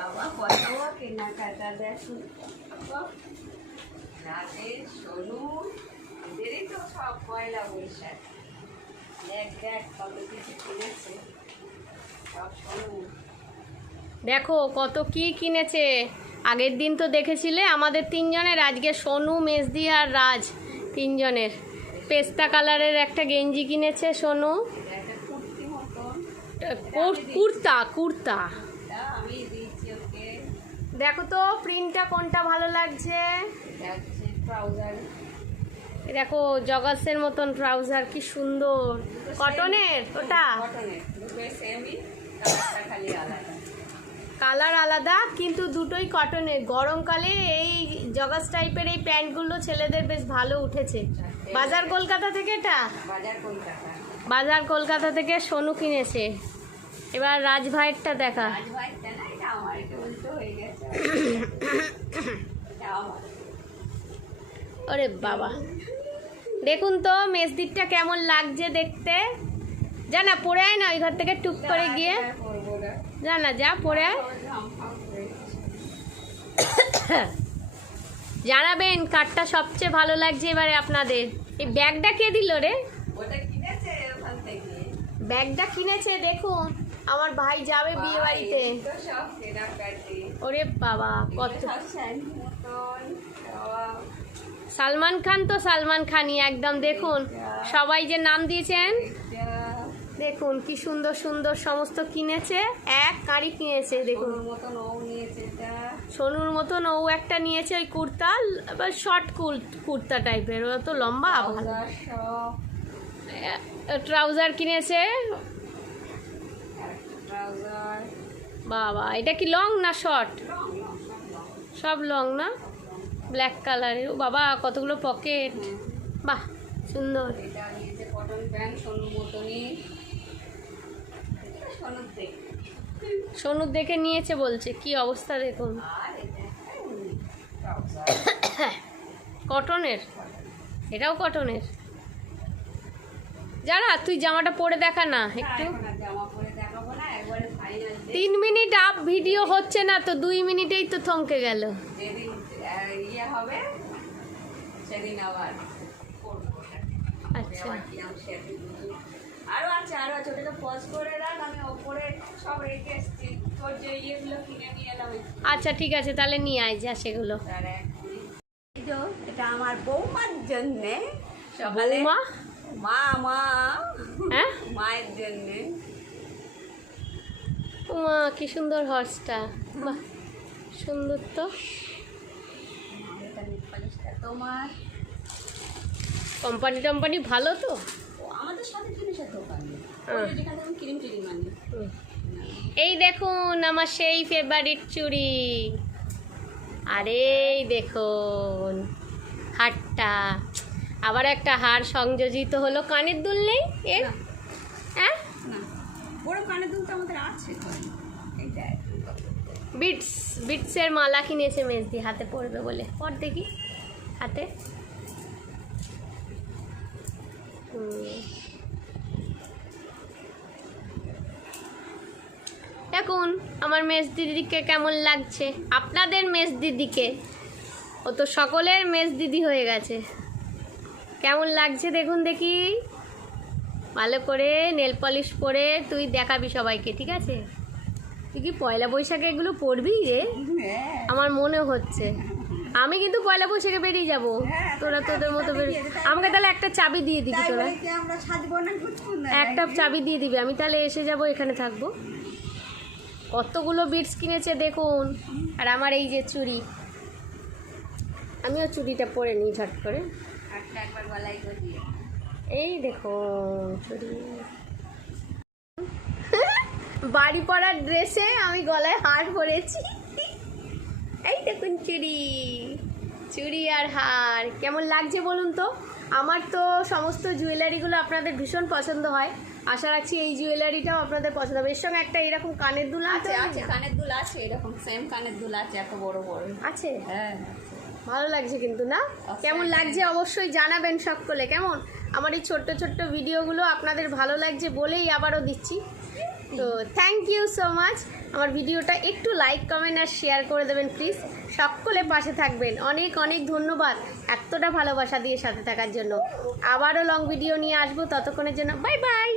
বাবা কত কেনাকাটা দেখুন রাতে সোনু এদেরই তো সব পয়লা বৈশাখ দেখ দেখ কত কিছু কিনেছে সব সোনু দেখো কত কি কিনেছে। আগের দিন তো দেখেছিলে আমাদের তিনজনের আজকে সোনু মেজদি আর রাজ তিনজনের। পেস্তা কালারের একটা গেঞ্জি কিনেছে সোনু। কুর্তি কুর্তা দেখো তো প্রিন্টটা কোনটা ভালো লাগছে? দেখো, জগাসের মতন ট্রাউজার কি সুন্দর। কটনের ওটা? কালার আলাদা, কিন্তু দুটোই কটনের গরমকালে এই জগাস টাইপের এই প্যান্টগুলো ছেলেদের বেশ ভালো উঠেছে। বাজার কলকাতা থেকে এটা? বাজার কলকাতা থেকে সোনু কিনেছে। এবার রাজভাইয়েরটা দেখা। আমার এটা উল্টো হয়ে গেছে। ওরে বাবা। দেখুন তো মেসদিরটা কেমন লাগছে দেখতে। জানা পরে আয় না ওই ঘর থেকে টুক করে গিয়ে। জানা যা পরে আয়। জানাবেন কারটা সবচেয়ে ভালো লাগছে এবারে আপনাদের। এই ব্যাগটা কে দিল রে? ব্যাগটা কিনেছে দেখুন। আমার ভাই যাবে বিয়ে বাড়িতে ওরে বাবা কত সালমান খান তো সালমান খানই একদম দেখুন। সবাই যে নাম দিয়েছেন। দেখুন কি সুন্দর সুন্দর সমস্ত কিনেছে। এক কারি কিনেছে দেখুন। সোনুর মতন ও একটা নিয়েছে ওই কুর্তা শর্ট কুর্তা টাইপের ওরা তো লম্বা ট্রাউজার কিনেছে ট্রাউজার বাবা, এটা কি লং না শর্ট সব লং না? ব্ল্যাক কালারের ও বাবা, কতগুলো পকেট বাহ, সুন্দর। এটা দেখ নিয়েছে বলছে, কি অবস্থা দেখুন। কটনের এটাও কটনের যারা, তুই জামাটা পরে দেখা না, একটু এখন আর জামা পরে দেখাবো না একবারে ফাইনাল তিন মিনিট আপ ভিডিও হচ্ছে না তো দুই মিনিটেই তো থমকে গেল। ইয়ে হবে সেদিন আবার আচ্ছা। আবার কিরম সেদিন বুঝি। আরও আছে আরও আছে ওটা পজ করে রাখ আমি ওপরে সব রেখে এসছি। তোর যে ইয়েগুলো কিনে নিয়ে এলাম আচ্ছা ঠিক আছে তাহলে নিয়ে আয় যা সেগুলো। এটা আমার বৌমার জন্যে। সকালে মা মা হ্যাঁ? মায়ের জন্যে। মা কি সুন্দর হর্সটা বাহ সুন্দর তো। তোমার কোম্পানি টম্পানি ভালো তো? আমাদের সাথে জিনিসের দোকান। হুম। যেখানে আমি ক্রিম টিরিম আনি। এই দেখুন আমার সেই ফেভারিট চুড়ি। আরে এই দেখুন হারটা। আবার একটা হার সংযোজিত হলো কানের দুল নেই এর? হ্যাঁ বড় কানের দুল তো আমাদের আছে বিটস, বিটসের মালা কিনেছে মেজদি, হাতে পরবে বলে। পর দেখি, হাতে। দেখুন, আমার মেজ দিদিকে কেমন লাগছে। আপনাদের মেজ দিদিকে ও তো সকলের মেজ দিদি হয়ে গেছে। কেমন লাগছে দেখুন দেখি। ভালো করে, নেল পলিশ পরে তুই দেখাবি সবাইকে, ঠিক আছে? তুই কি পয়লা বৈশাখে এগুলো পড়বি রে? আমার মনে হচ্ছে। আমি কিন্তু পয়লা বৈশাখে বেরিয়ে যাব। তোরা তোদের মতো বেরিয়ে আমাকে তাহলে একটা চাবি দিয়ে দিবি তোরা। একটা চাবি দিয়ে দিবি। আমি তাহলে এসে যাব এখানে থাকব। কতগুলো বিটস কিনেছে দেখুন। আর আমার এই যে চুড়ি। আমিও চুড়িটা পরে নিই ঝট করে। এই দেখুন চুড়ি। বাড়ি পড়ার ড্রেসে আমি গলায় হার পরেছি। এই দেখুন চুড়ি। চুড়ি আর হার। কেমন লাগছে বলুন তো? আমার তো সমস্ত জুয়েলারিগুলো আপনাদের ভীষণ পছন্দ হয়। আশা রাখছি এই জুয়েলারিটাও আপনাদের পছন্দ হবে। এর সঙ্গে একটা এরকম কানের দুল আছে আছে কানের দুল আছে এরকম সেম কানের দুল আছে এত বড় বড়। আছে? হ্যাঁ। ভালো লাগছে কিন্তু না? আচ্ছা। কেমন লাগছে অবশ্যই জানাবেন সকলে। কেমন? আমার এই ছোট্ট ছোট্ট ভিডিওগুলো আপনাদের ভালো লাগছে বলেই আবারও দিচ্ছি। তো থ্যাংক ইউ সো মাচ আমার ভিডিওটা একটু লাইক কমেন্ট আর শেয়ার করে দেবেন প্লিজ সকলে পাশে থাকবেন। অনেক অনেক ধন্যবাদ এতটা ভালোবাসা দিয়ে সাথে থাকার জন্য। আবারও লং ভিডিও নিয়ে আসব। ততক্ষণের জন্য বাই বাই